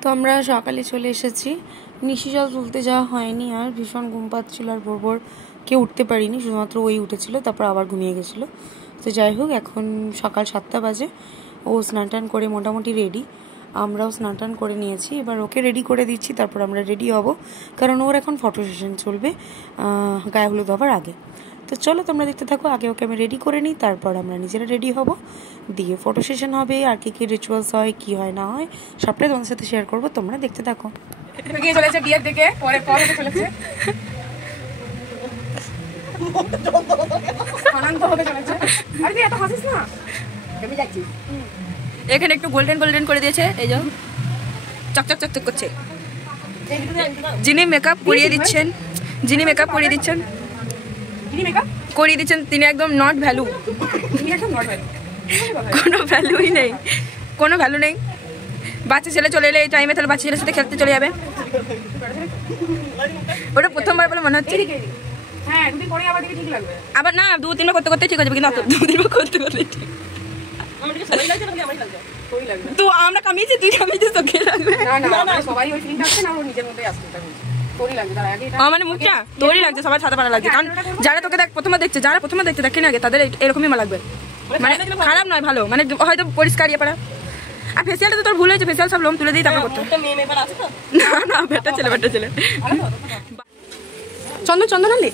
তো আমরা সকালে চলে এসেছি। নিশি জল তুলতে যাওয়া হয়নি, আর ভীষণ ঘুম পাচ্ছিল, আর ভোর কেউ উঠতে পারিনি, শুধুমাত্র ওই উঠেছিল, তারপর আবার ঘুমিয়ে গেছিলো। তো যাই হোক, এখন সকাল 7টা বাজে। ও স্নান টান করে মোটামুটি রেডি, আমরাও স্নান টান করে নিয়েছি। এবার ওকে রেডি করে দিচ্ছি, তারপর আমরা রেডি হব, কারণ ওর এখন ফটো সেশন চলবে গায়ে হলুদ হবার আগে। তো চলো তোমরা দেখতে থাকো, আগে ওকে আমি রেডি করে নিই, তারপর আমরা নিজেরা রেডি হব, দিয়ে ফটো সেশন হবে। আর কি কি রিচুয়ালস হয়, কি হয় না হয়, সবটাই তোমাদের সাথে শেয়ার করবো, তোমরা দেখতে থাকো। গিয়ে চলেছে বিয়ের দিকে, পরে চলেছে আনন্দ হতে চলেছে। আরে তুই এত হাসিস না, আমি যাচ্ছি। এখানে একটু গোল্ডেন গোল্ডেন করে দিয়েছে, এই যে চকচক চকচক করছে। যিনি মেকআপ করিয়ে দিচ্ছেন তিনি একদম নট ভ্যালু, কোনো ভ্যালুই নেই, কোনো ভ্যালু নেই। বাচ্চা ছেলে চলে এলে এই টাইমে, তাহলে বাচ্চা ছেলের সাথে খেলতে চলে যাবে। ওটা প্রথমবার বলে মনে হচ্ছে। আবার না, 2-3 বার করতে করতে ঠিক হয়ে যাবে, কিন্তু 2-3 বার করতে করতে ঠিক। তো আমরা কামিয়েছি, তুই কামিয়েছিস, তোকে লাগবে মানে মুখটা তোরই লাগছে, সবার সাদা পাড়া লাগছে। কারণ যারা তোকে দেখ প্রথমে দেখছে দেখেন আগে, তাদের এরকমই লাগবে। মানে খারাপ নয়, ভালো, মানে হয়তো পরিষ্কার ইয়ে পারা। আর ফেসিয়ালটা তো তোর ভুল হয়েছে, ফেসিয়াল সব লোম তুলে দিই তারপর করতে। না বেটা ছেলে চন্দন আনলি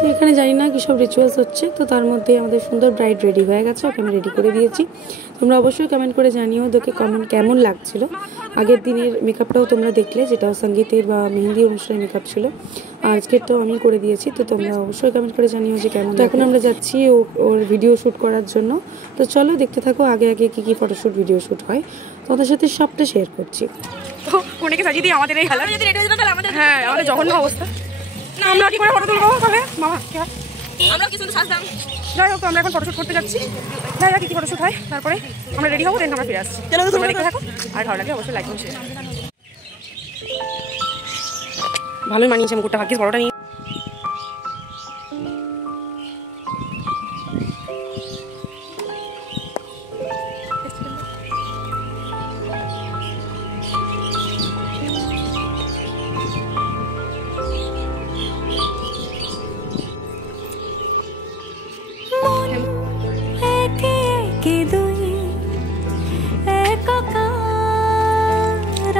তো এখানে জানি না কি সব রিচুয়ালস হচ্ছে, তো তার মধ্যে আমাদের সুন্দর ব্রাইড রেডি হয়ে গেছে, ওকে আমি রেডি করে দিয়েছি। তোমরা অবশ্যই কমেন্ট করে জানিও ওদেরকে কেমন লাগছিল। আগের দিনের মেকআপটাও তোমরা দেখলে, যেটা সঙ্গীতের বা মেহেন্দি অনুষ্ঠানের মেকআপ ছিল, আর আজকেরটাও আমি করে দিয়েছি। তো তোমরা অবশ্যই কমেন্ট করে জানিও যে কেমন। তো এখন আমরা যাচ্ছি ওর ভিডিও শ্যুট করার জন্য। তো চলো দেখতে থাকো আগে কি ফটোশ্যুট ভিডিও শ্যুট হয়, তোমাদের সাথে সবটা শেয়ার করছি। কোনেকে সাজিয়ে দিই আমাদের এই হালার, হ্যাঁ আমাদের জঘন্য অবস্থা। না আমরা কি করে ফটো তুলবো তবে মামা, আমরা কি সুন্দর সাজতাম। যাই হোক, আমরা এখন ফটোশ্যুট করতে যাচ্ছি, যাই হোক কি ফটোশ্যুট হয়, তারপরে আমরা রেডি হবো, দেন আমরা ফিরে আসছি। তোমরা দেখতে থাকো, আর ভালো লাগে অবশ্যই লাইক করুন। ভালোই মানিয়েছে মুকুটটা, ভাগ্যিস বড়টা নিয়ে।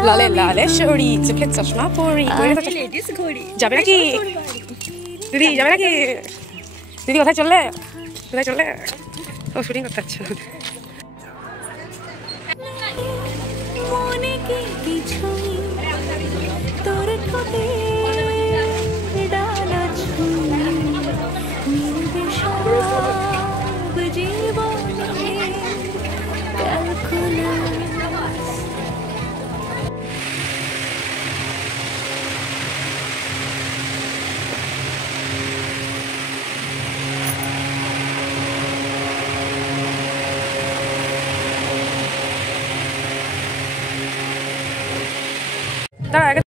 লালে লালে শড়ি, চোখে চশমা পরি, যাবে নাকি দিদি? যাবে নাকি দিদি? কোথায় চললে ও শুটিং করতে যাচ্ছে। তার আগে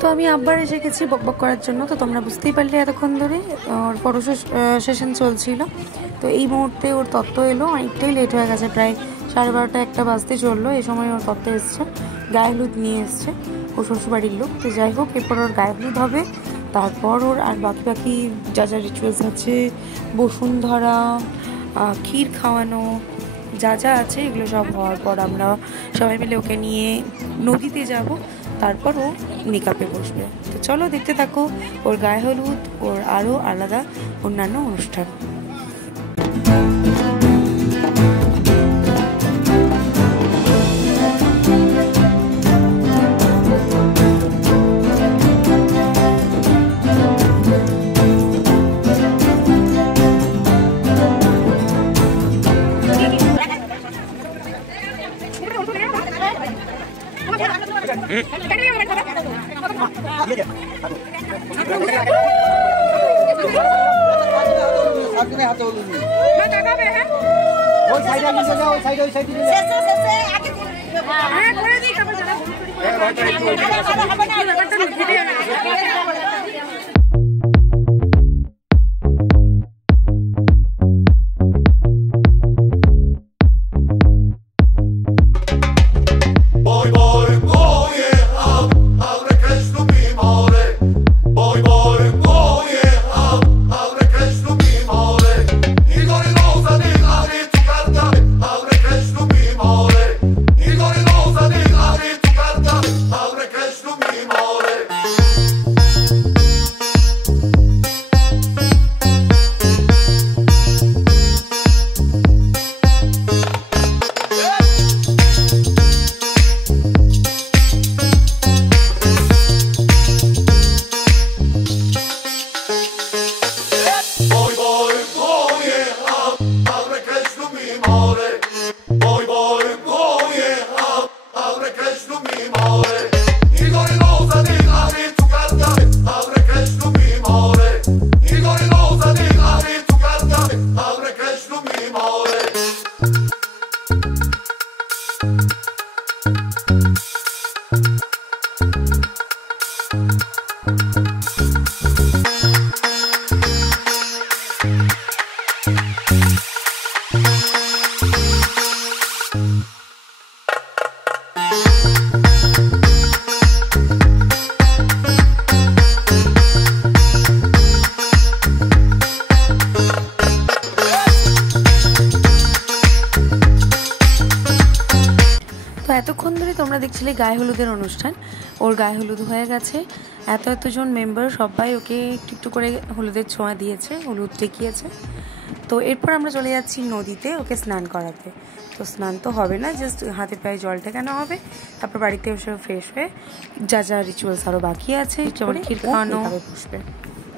তো আমি আবার এসে গেছি বকবক করার জন্য। তো তোমরা বুঝতেই পারলে এতক্ষণ ধরে ওর ফটো সেশন চলছিল। তো এই মুহূর্তে ওর তত্ত্ব এলো, অনেকটাই লেট হয়ে গেছে, প্রায় 12:30-1টা বাজতে চললো। এই সময় ওর তত্ত্ব এসছে, গায়ে হলুদ নিয়ে এসছে। ও শ্বশুরবাড়ির লোক। তো যাই হোক, এরপর ওর গায়ে হলুদ হবে, তারপর ওর আর বাকি যা যা রিচুয়ালস আছে, বসুন্ধরা, ক্ষীর খাওয়ানো, যা যা আছে এগুলো সব হওয়ার পর আমরা সবাই মিলে ওকে নিয়ে নদীতে যাব, তারপর ও মেকআপে বসবে। তো চলো দেখতে থাকো ওর গায়ে হলুদ, ওর আরও আলাদা অন্যান্য অনুষ্ঠান। তো এতক্ষণ ধরে তোমরা দেখছিলে গায়ে হলুদের অনুষ্ঠান। ওর গায়ে হলুদ হয়ে গেছে, এতজন মেম্বার সবাই ওকে একটু একটু করে হলুদের ছোঁয়া দিয়েছে, হলুদ টেকিয়েছে। তো এরপর আমরা চলে যাচ্ছি নদীতে ওকে স্নান করাতে। তো স্নান তো হবে না, জাস্ট হাতে পায়ে জল ঠেকানো হবে, তারপর বাড়িতে এসে ফ্রেশ হয়ে যা যা রিচুয়ালস আরও বাকি আছে, যেমন ক্ষীর খাওয়ানো বসবে।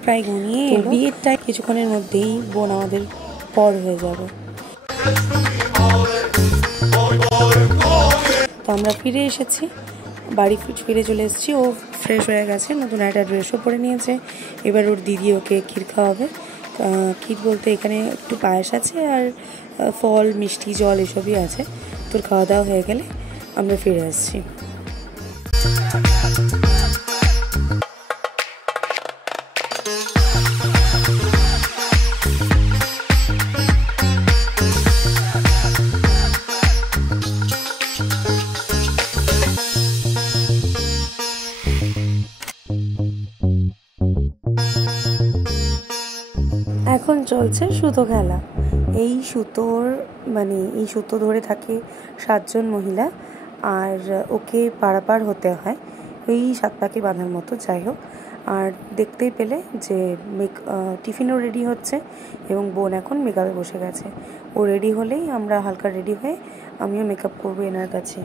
প্রায় ঘনিয়ে বিয়েরটা কিছুক্ষণের মধ্যেই বোন আমাদের পর হয়ে যাবে। তো আমরা ফিরে এসেছি, বাড়ি ফিরে চলে এসেছি। ও ফ্রেশ হয়ে গেছে, নতুন একটা ড্রেসও পরে নিয়েছে। এবার ওর দিদি ওকে ক্ষীর খাওয়াবে। ক্ষীর বলতে এখানে একটু পায়েস আছে আর ফল, মিষ্টি, জল এসবই আছে। তোর খাওয়া দাওয়া হয়ে গেলে আমরা ফিরে আসছি। এখন চলছে সুতো খেলা। এই সুতো ধরে থাকে 7 জন মহিলা, আর ওকে পারাপার হতে হয় ওই 7 পাকে বাঁধার মতো। যাই হোক, আর দেখতেই পেলে যে টিফিনও রেডি হচ্ছে এবং বোন এখন মেকআপে বসে গেছে। ও রেডি হলেই আমরা হালকা রেডি হয়ে আমিও মেকআপ করবো এনার কাছে।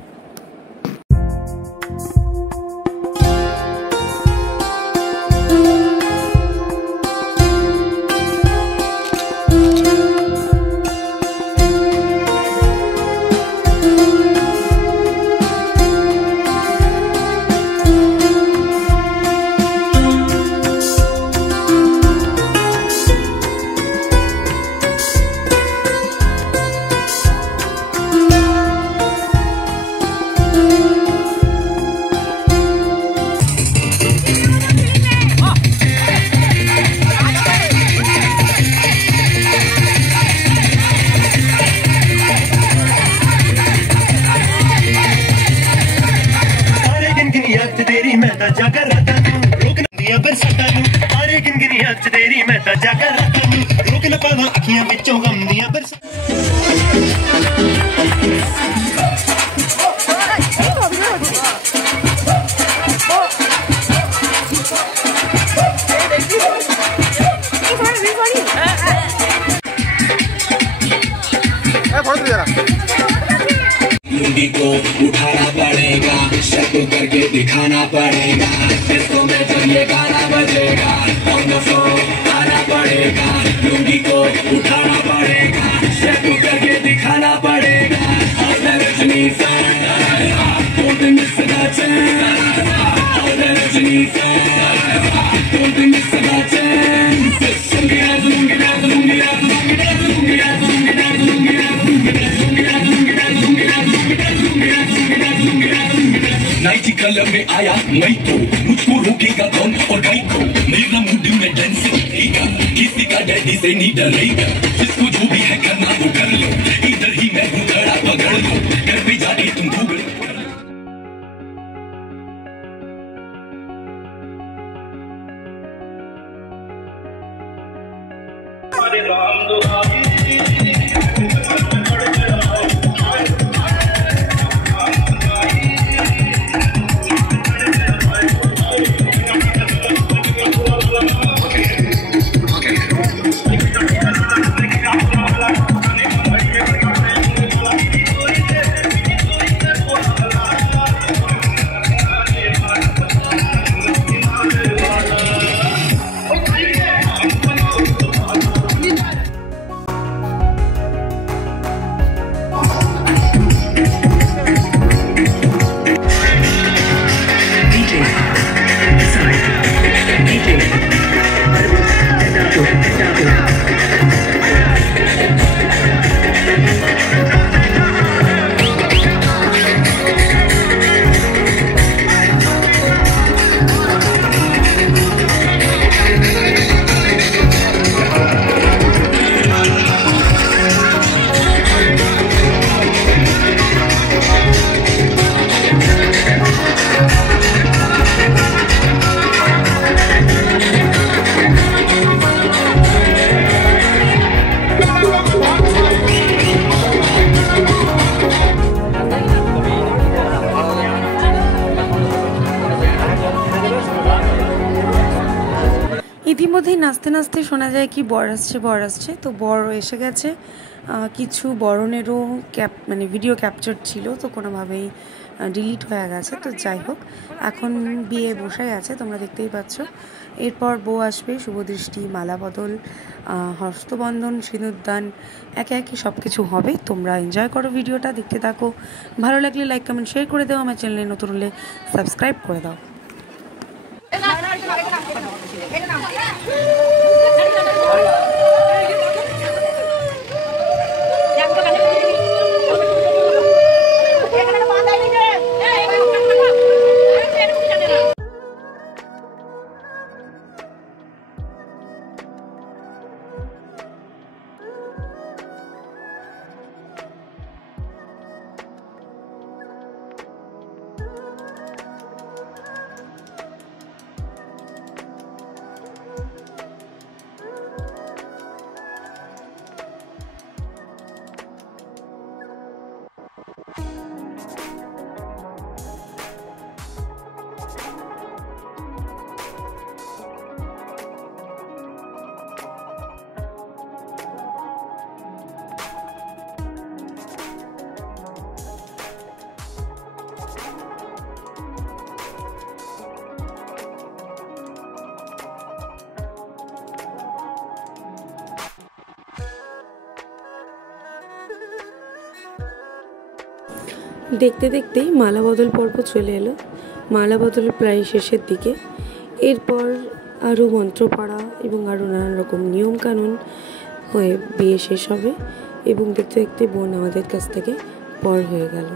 गमदियां बरसातां नू तारे गिन गिनियां च तेरी मैं तां जाकर रातां नू रोक ना पावां अखियां विचों गमदियां लुंगी को उठाना पड़ेगा, शर्ट करके दिखाना पड़ेगा, इसको में तो ये गाना बजेगा, ऑन द फ्लोर आना पड़ेगा, लुंगी को उठाना पड़ेगा, शर्ट करके दिखाना पड़ेगा, और Rajni fan, don't miss the chance, और Rajni fan, don't miss the chance, lungi रात लुंगी रात लुंगी रात लुंगी रात लुंगी रात लुंगी रात लुंगी रात नाइटी कलर में आया मैं तो मुझको रोकेगा कौन और गाय को मेरा मूड में डांस करेगा किसी का डैडी से नहीं डरेगा जिसको जो भी है करना वो कर लो इधर ही मैं हूँ खड़ा पकड़ लो घर पे जाके तुम गूगल ইতিমধ্যেই নাচতে নাচতে শোনা যায় কি বর আসছে তো বর এসে গেছে কিছু বরণেরও মানে ভিডিও ক্যাপচার ছিল তো কোনোভাবেই ডিলিট হয়ে গেছে তো যাই হোক এখন বিয়ে বসাই আছে তোমরা দেখতেই পাচ্ছ এরপর বউ আসবে শুভদৃষ্টি মালা বদল হস্তবন্ধন সিঁদুরদান একে একে সব কিছু হবে তোমরা এনজয় করো ভিডিওটা দেখতে থাকো ভালো লাগলে লাইক কমেন্ট শেয়ার করে দাও আমার চ্যানেলে নতুন হলে সাবস্ক্রাইব করে দাও দেখতে দেখতেই মালা বদল পর্ব চলে এলো মালা বদল প্রায় শেষের দিকে এরপর আরও মন্ত্র পড়া এবং আরও নানান রকম নিয়মকানুন হয়ে বিয়ে শেষ হবে এবং দেখতে দেখতে বোন আমাদের কাছ থেকে পর হয়ে গেল।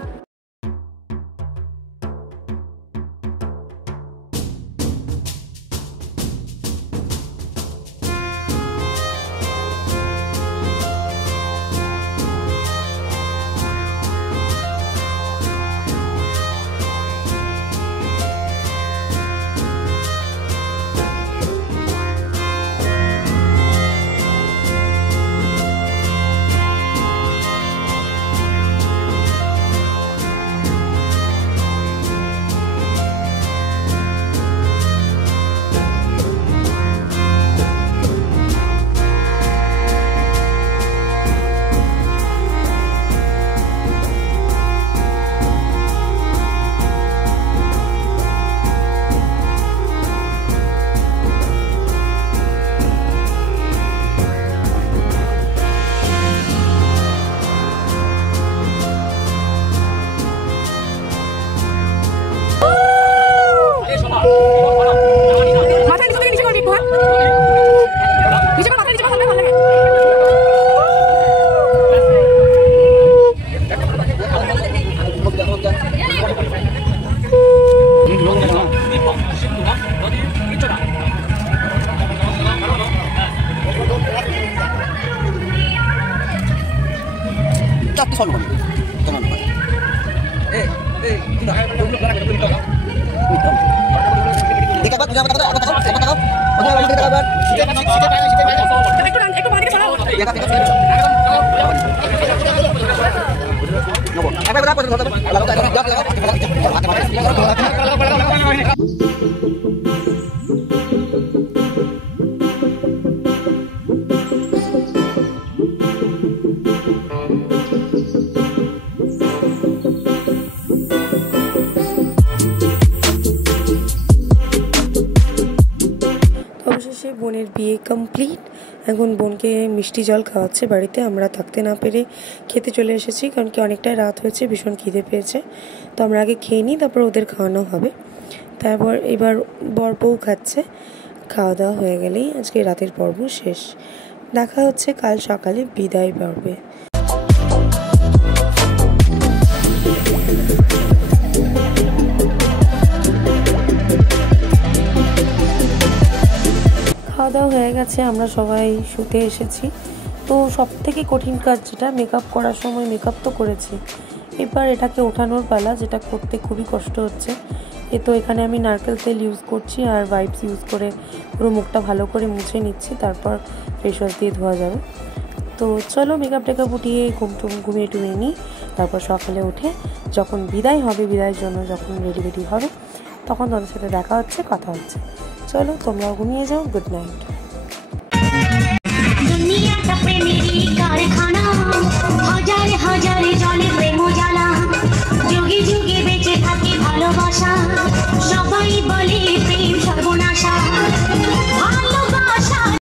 সলভ করবে তোমার অবশেষে বোনের বিয়ে কমপ্লিট। এখন বোনকে মিষ্টি জল খাওয়াচ্ছে বাড়িতে। আমরা থাকতে না পেরে খেতে চলে এসেছি, কারণ কি অনেকটাই রাত হয়েছে, ভীষণ খিদে পেয়েছে। তো আমরা আগে খেয়ে নিই, তারপর ওদের খাওয়ানো হবে। তারপর এবার বর বউ খাচ্ছে। খাওয়া দাওয়া হয়ে গেলেই আজকে রাতের পর্ব শেষ। দেখা হচ্ছে কাল সকালে বিদায় পর্বে। খাওয়া দাওয়া হয়ে গেছে, আমরা সবাই শুতে এসেছি। তো সব থেকে কঠিন কাজ যেটা, মেকআপ করার সময় মেকআপ তো করেছি, এবার এটাকে ওঠানোর পালা, যেটা করতে খুবই কষ্ট হচ্ছে। তো এখানে আমি নারকেল তেল ইউজ করছি আর ওয়াইপস ইউজ করে পুরো মুখটা ভালো করে মুছে নিচ্ছি, তারপর ফেস ওয়াশ দিয়ে ধোয়া যাবে। তো চলো মেকআপ টেকআপ উঠিয়ে ঘুমিয়ে টুমিয়ে নিই। তারপর সকালে উঠে যখন বিদায় হবে, বিদায়ের জন্য যখন রেডি হবে, তখন তাদের সাথে দেখা হচ্ছে, কথা হচ্ছে। চলো তোমরাও ঘুমিয়ে যাও, গুড নাইট।